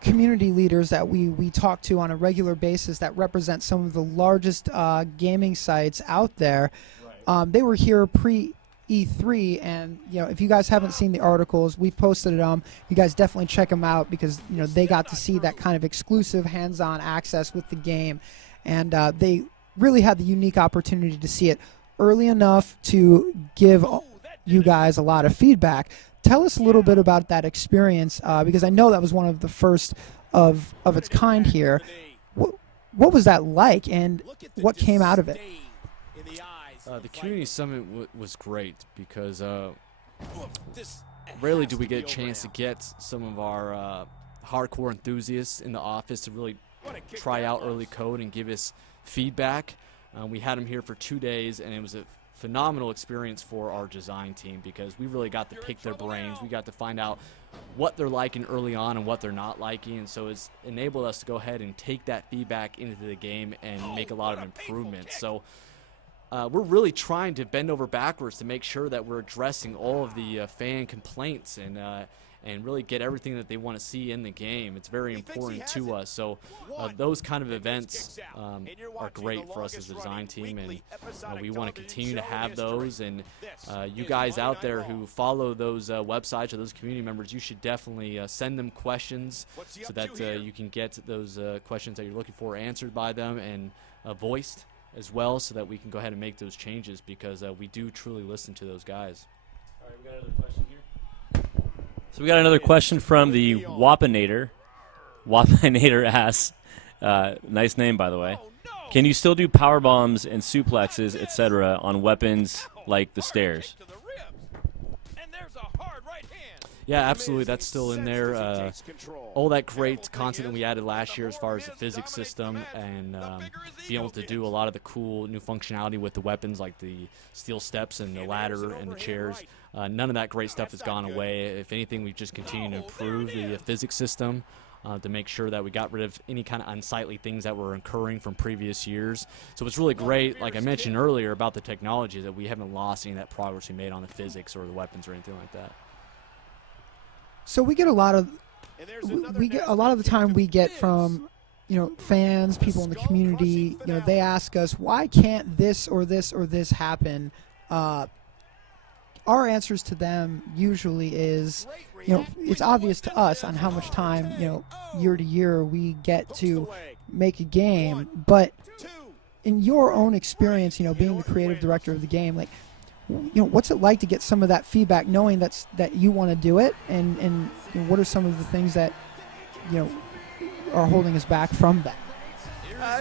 community leaders that we talk to on a regular basis that represent some of the largest gaming sites out there. They were here pre-E3, and if you guys haven't seen the articles, we've posted them. You guys definitely check them out because they got to see that kind of exclusive hands-on access with the game, and they really had the unique opportunity to see it early enough to give you guys a lot of feedback. Tell us a little bit about that experience, because I know that was one of the first of its kind here. What was that like, and what came out of it? The community summit was great because rarely do we get a chance to get some of our hardcore enthusiasts in the office to really try out early code and give us feedback. We had them here for 2 days, and it was a phenomenal experience for our design team because we really got to pick their brains. We got to find out what they're liking early on and what they're not liking, and so it's enabled us to go ahead and take that feedback into the game and make a lot of improvements. So we're really trying to bend over backwards to make sure that we're addressing all of the fan complaints and really get everything that they want to see in the game. It's very important to us. So those kind of events are great for us as a design team, and we want to continue to have those. And you guys out there who follow those websites or those community members, you should definitely send them questions so that you can get those questions that you're looking for answered by them and voiced as well, so that we can go ahead and make those changes, because we do truly listen to those guys. All right, we got another question here. So we got another question from the Wapinator. Wapinator asks, nice name by the way, can you still do power bombs and suplexes, etc., on weapons like the stairs? Yeah, absolutely. That's still in there. All that great content that we added last year as far as the physics system and being able to do a lot of the cool new functionality with the weapons like the steel steps and the ladder and the chairs. None of that great stuff has gone away. If anything, we've just continued to improve the physics system to make sure that we got rid of any kind of unsightly things that were occurring from previous years. So it's really great, like I mentioned earlier, about the technology, that we haven't lost any of that progress we made on the physics or the weapons or anything like that. So we get a lot of the time we get from fans, people in the community. They ask us, why can't this or this or this happen? Our answers to them usually is, it's obvious to us on how much time year to year we get to make a game, but in your own experience, being the creative director of the game, like, what's it like to get some of that feedback, knowing that you want to do it, and what are some of the things that are holding us back from that?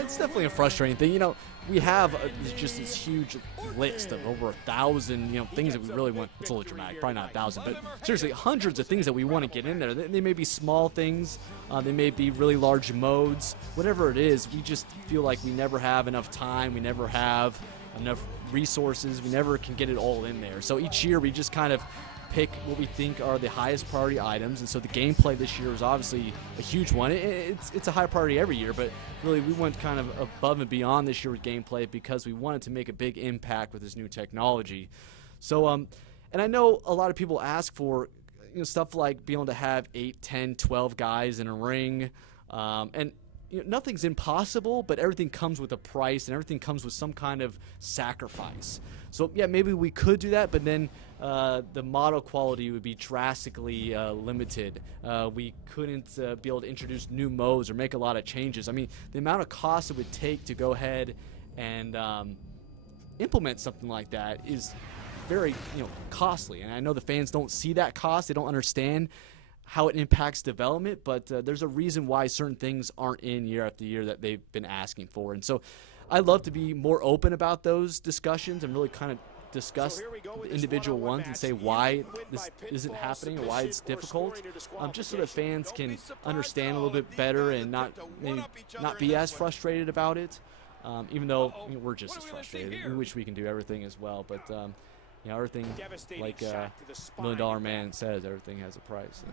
It's definitely a frustrating thing. We have just this huge list of over 1,000 things that we really want. It's a little dramatic, probably not 1,000, but seriously, hundreds of things that we want to get in there. They may be small things, they may be really large modes, whatever it is. We just feel like we never have enough time, we never have enough resources, we never can get it all in there. So each year we just kind of pick what we think are the highest priority items, and so the gameplay this year is obviously a huge one. It's a high priority every year, but really we went kind of above and beyond this year with gameplay because we wanted to make a big impact with this new technology. So and I know a lot of people ask for stuff like being able to have 8, 10, 12 guys in a ring, and nothing's impossible, but everything comes with a price and everything comes with some kind of sacrifice. So yeah, maybe we could do that, but then the model quality would be drastically limited. We couldn't be able to introduce new modes or make a lot of changes. I mean, the amount of cost it would take to go ahead and implement something like that is very costly. And I know the fans don't see that cost. They don't understand how it impacts development, but there's a reason why certain things aren't in year after year that they've been asking for. And so I'd love to be more open about those discussions and really kind of discuss the individual ones and say why this isn't happening or why it's difficult, just so that fans can understand a little bit better and not be as frustrated about it, even though we're just as frustrated. We wish we can do everything as well, but everything, like $1 Million Man says, everything has a price.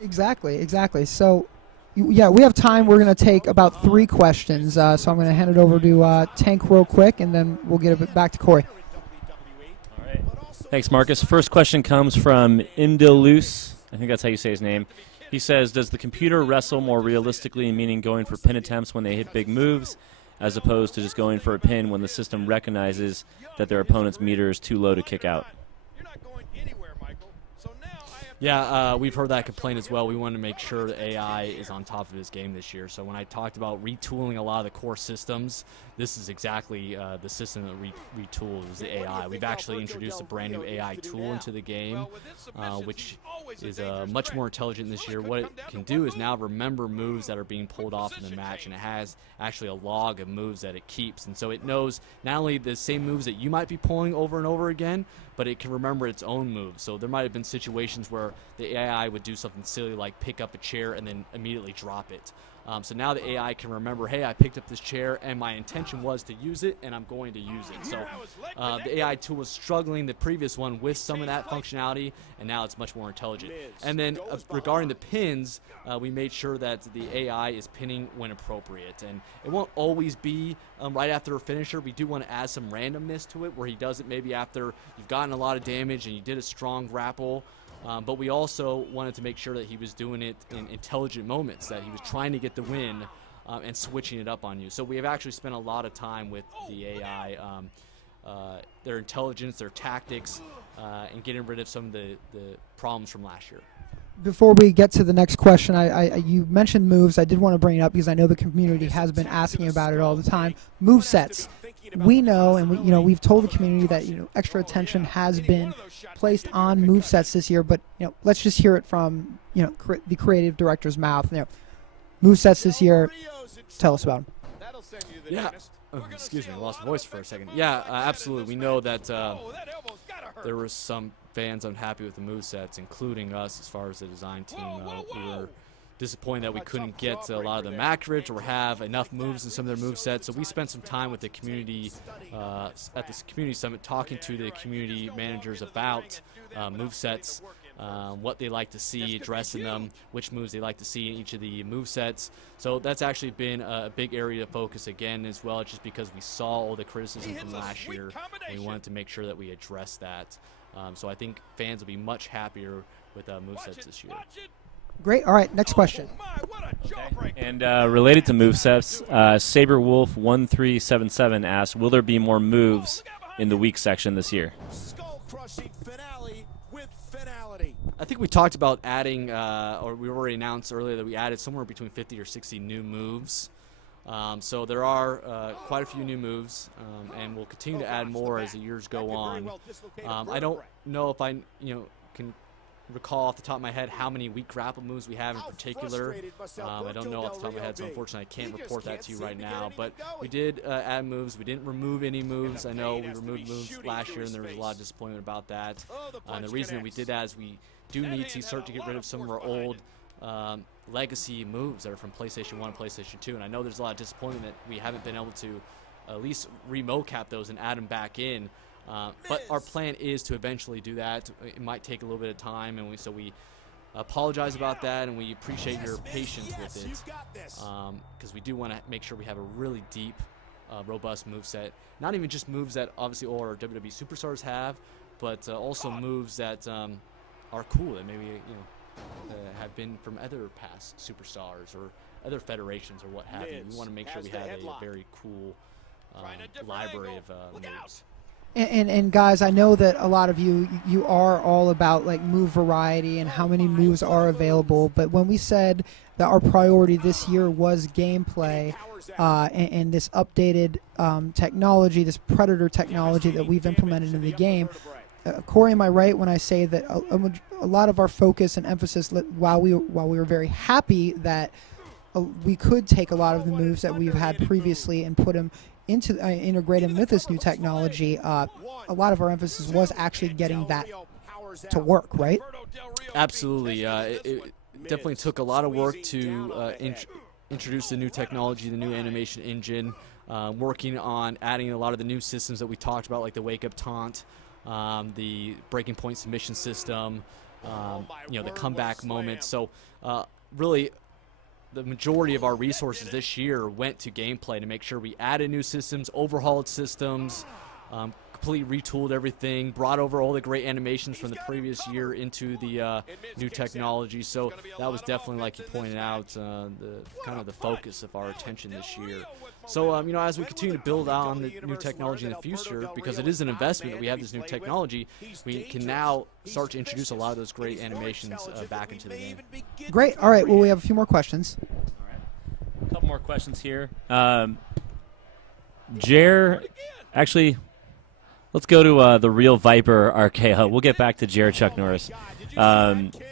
Exactly. So, yeah, we have time. We're going to take about 3 questions. So I'm going to hand it over to Tank real quick, and then we'll get it back to Corey. All right. Thanks, Marcus. First question comes from Indilus. I think that's how you say his name. He says, does the computer wrestle more realistically, meaning going for pin attempts when they hit big moves, as opposed to just going for a pin when the system recognizes that their opponent's meter is too low to kick out? Yeah, we've heard that complaint as well. We want to make sure the AI is on top of his game this year. So when I talked about retooling a lot of the core systems, this is exactly the system that we retooled, is the AI. We've actually introduced a brand new AI tool into the game, which is much more intelligent this year. What it can do is now remember moves that are being pulled off in the match, and it has actually a log of moves that it keeps. And so it knows not only the same moves that you might be pulling over and over again, but it can remember its own moves. So there might have been situations where the AI would do something silly like pick up a chair and then immediately drop it. So now the AI can remember, hey, I picked up this chair and my intention was to use it and I'm going to use it. So the AI tool was struggling, the previous one, with some of that functionality, and now it's much more intelligent. And then regarding the pins, we made sure that the AI is pinning when appropriate. And it won't always be right after a finisher. We do want to add some randomness to it where he does it maybe after you've gotten a lot of damage and you did a strong grapple. But we also wanted to make sure that he was doing it in intelligent moments, that he was trying to get the win and switching it up on you. So we have actually spent a lot of time with the AI, their intelligence, their tactics, and getting rid of some of the problems from last year. Before we get to the next question, you mentioned moves. I did want to bring it up because I know the community has been asking about it all the time. Move sets. We know, and we've told the community that extra attention has been placed on move sets this year. But let's just hear it from the creative director's mouth. Move sets this year. Tell us about them. Yeah. Oh, excuse me, I lost my voice for a second. Yeah, absolutely. We know that there were some fans unhappy with the movesets, including us as far as the design team. We were disappointed that we couldn't get a lot of them accurate or have enough moves in some of their movesets. So we spent some time with the community at this community summit talking to the community managers about movesets, what they like to see, addressing them, which moves they like to see in each of the movesets. So that's actually been a big area of focus again as well, just because we saw all the criticism from last year, and we wanted to make sure that we addressed that. So I think fans will be much happier with movesets this year. Great. All right, next question. Okay. And related to movesets, SaberWolf1377 asks, will there be more moves in the weak section this year? I think we talked about adding, or we already announced earlier that we added somewhere between 50 or 60 new moves. So there are quite a few new moves, and we'll continue to add more as the years go on. I don't know if I can recall off the top of my head how many weak grapple moves we have in particular. I don't know off the top of my head, so unfortunately I can't report that to you right now. But we did add moves. We didn't remove any moves. I know we removed moves last year, and there was a lot of disappointment about that. And the reason that we did that is we do need to start to get rid of some of our old legacy moves that are from PlayStation 1 and PlayStation 2. And I know there's a lot of disappointment that we haven't been able to at least re-mocap those and add them back in. But our plan is to eventually do that. It might take a little bit of time, and so we apologize about that, and we appreciate your patience with it, because we do want to make sure we have a really deep, robust moveset. Not even just moves that obviously all our WWE superstars have, but also moves that are cool, that maybe have been from other past superstars or other federations or what have you. We want to make sure we have a very cool library of moves. And guys, I know that a lot of you are all about like move variety and how many moves are available. But when we said that our priority this year was gameplay and this updated technology, this Predator technology that we've implemented in the game, Corey, am I right when I say that a lot of our focus and emphasis, while we were very happy that we could take a lot of the moves that we've had previously and put them into integrate them with this new technology, a lot of our emphasis was actually getting that to work, right? Absolutely. It definitely took a lot of work to introduce the new technology, the new animation engine, working on adding a lot of the new systems that we talked about, like the wake-up taunt, the breaking point submission system, the comeback moment. So really, the majority of our resources this year went to gameplay to make sure we added new systems, overhauled systems, completely retooled everything, brought over all the great animations from the previous year into the new technology. So that was definitely, like you pointed out, the kind of the focus of our attention this year. So, as we continue to build on the new technology in the future, because it is an investment that we have this new technology, we can now start to introduce a lot of those great animations back into the game. Great. All right. Well, we have a few more questions. All right. A couple more questions here. Actually, let's go to the Real Viper RKO. We'll get back to Jared Chuck Norris.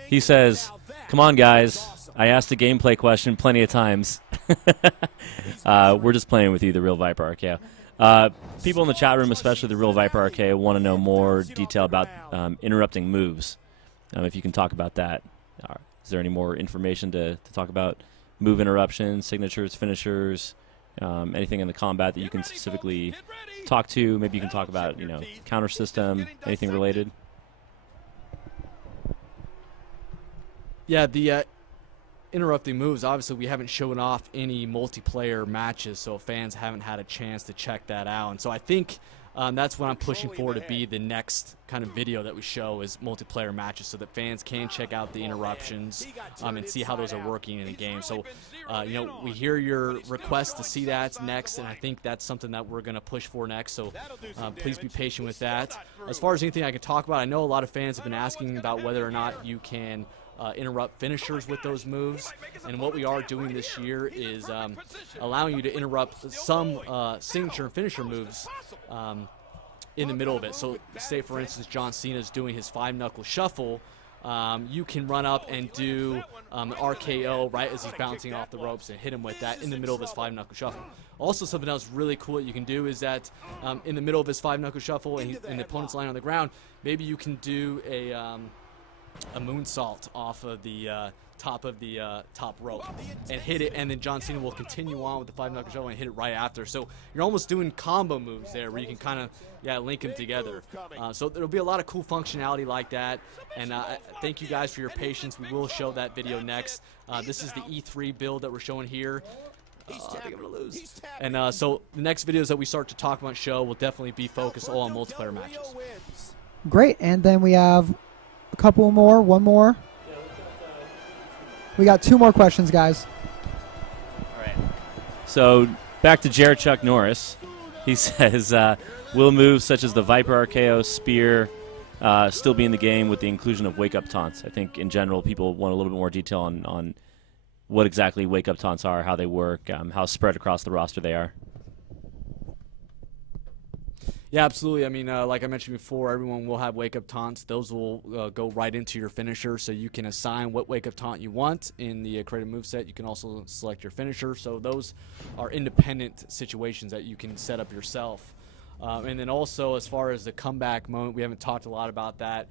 He says, come on, guys. I asked a gameplay question plenty of times. We're just playing with you, the Real Viper RKO. People in the chat room, especially the Real Viper RKO, want to know more detail about interrupting moves. If you can talk about that. Is there any more information to talk about move interruptions, signatures, finishers, anything in the combat that you can specifically talk to? Maybe you can talk about, counter system, anything related? Yeah, the interrupting moves, obviously we haven't shown off any multiplayer matches, so fans haven't had a chance to check that out. And so I think that's what I'm pushing for to be the next kind of video that we show is multiplayer matches, so that fans can check out the interruptions and see how those are working in the game. So, we hear your request to see that next, and I think that's something that we're going to push for next. So please be patient with that. As far as anything I can talk about, I know a lot of fans have been asking about whether or not you can interrupt finishers with those moves, and what we are doing this year is allowing you to interrupt some signature and finisher moves in the middle of it. So say for instance John Cena's doing his 5-knuckle shuffle, you can run up and do RKO right as he's bouncing off the ropes and hit him with that in the middle of his 5-knuckle shuffle. Also, something else really cool that you can do is that in the middle of his 5-knuckle shuffle and the opponent's lying on the ground, maybe you can do a moonsault off of the top of the top rope and hit it, and then John Cena will continue on with the 5-knuckle shuffle and hit it right after. So you're almost doing combo moves there where you can kind of link them together. So there'll be a lot of cool functionality like that, and thank you guys for your patience. We will show that video next. This is the E3 build that we're showing here. I think I'm going to lose. And so the next videos that we start to talk about show will definitely be focused all on multiplayer matches. Great. And then we have a couple more, one more. We got 2 more questions, guys. All right. So back to Jared Chuck Norris. He says, will moves such as the Viper RKO, Spear, still be in the game with the inclusion of wake-up taunts? I think in general people want a little bit more detail on what exactly wake-up taunts are, how they work, how spread across the roster they are. Yeah, absolutely. I mean, like I mentioned before, everyone will have wake-up taunts. Those will go right into your finisher, so you can assign what wake-up taunt you want in the creative moveset. You can also select your finisher, so those are independent situations that you can set up yourself. And then also, as far as the comeback moment, we haven't talked a lot about that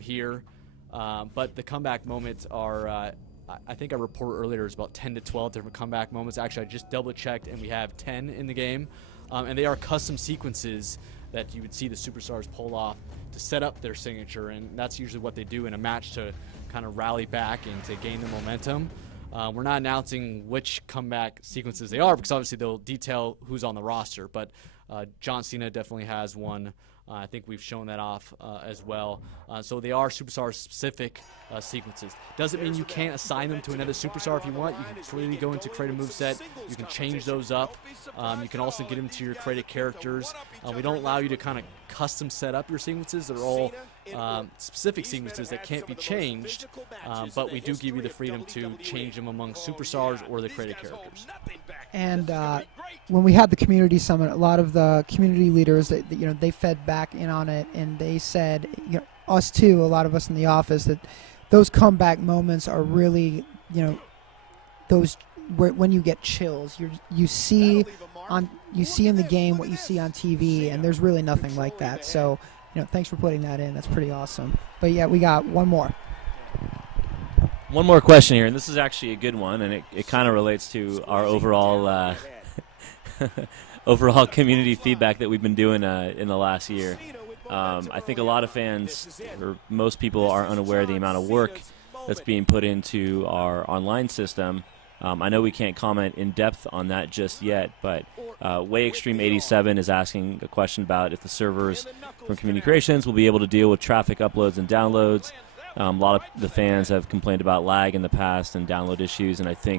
here, but the comeback moments are, I think I reported earlier, it's about 10 to 12 different comeback moments. Actually, I just double-checked, and we have 10 in the game. And they are custom sequences that you would see the superstars pull off to set up their signature, and that's usually what they do in a match to kind of rally back and to gain the momentum. We're not announcing which comeback sequences they are because obviously they'll detail who's on the roster, but John Cena definitely has one. I think we've shown that off as well. So they are superstar-specific sequences. Doesn't mean you can't assign them to another superstar if you want. You can freely go into Creative Moveset. You can change those up. You can also get them to your creative characters. We don't allow you to kind of custom set up your sequences. They're all specific sequences that can't be changed, but we do give you the freedom to change them among superstars or the creative characters. And when we had the community summit, a lot of the community leaders, they fed back in on it, and they said, us too, a lot of us in the office, that those comeback moments are really, those when you get chills. You see in the game what you see on TV, and there's really nothing like that. So, thanks for putting that in. That's pretty awesome. But yeah, we got one more. One more question here, and this is actually a good one, and it kind of relates to our overall overall community feedback that we've been doing in the last year. I think a lot of fans, or most people, are unaware of the amount of work that's being put into our online system I know we can't comment in depth on that just yet, but Way Extreme 87 is asking a question about if the servers from Community Creations will be able to deal with traffic uploads and downloads. A lot of the fans have complained about lag in the past and download issues, and I think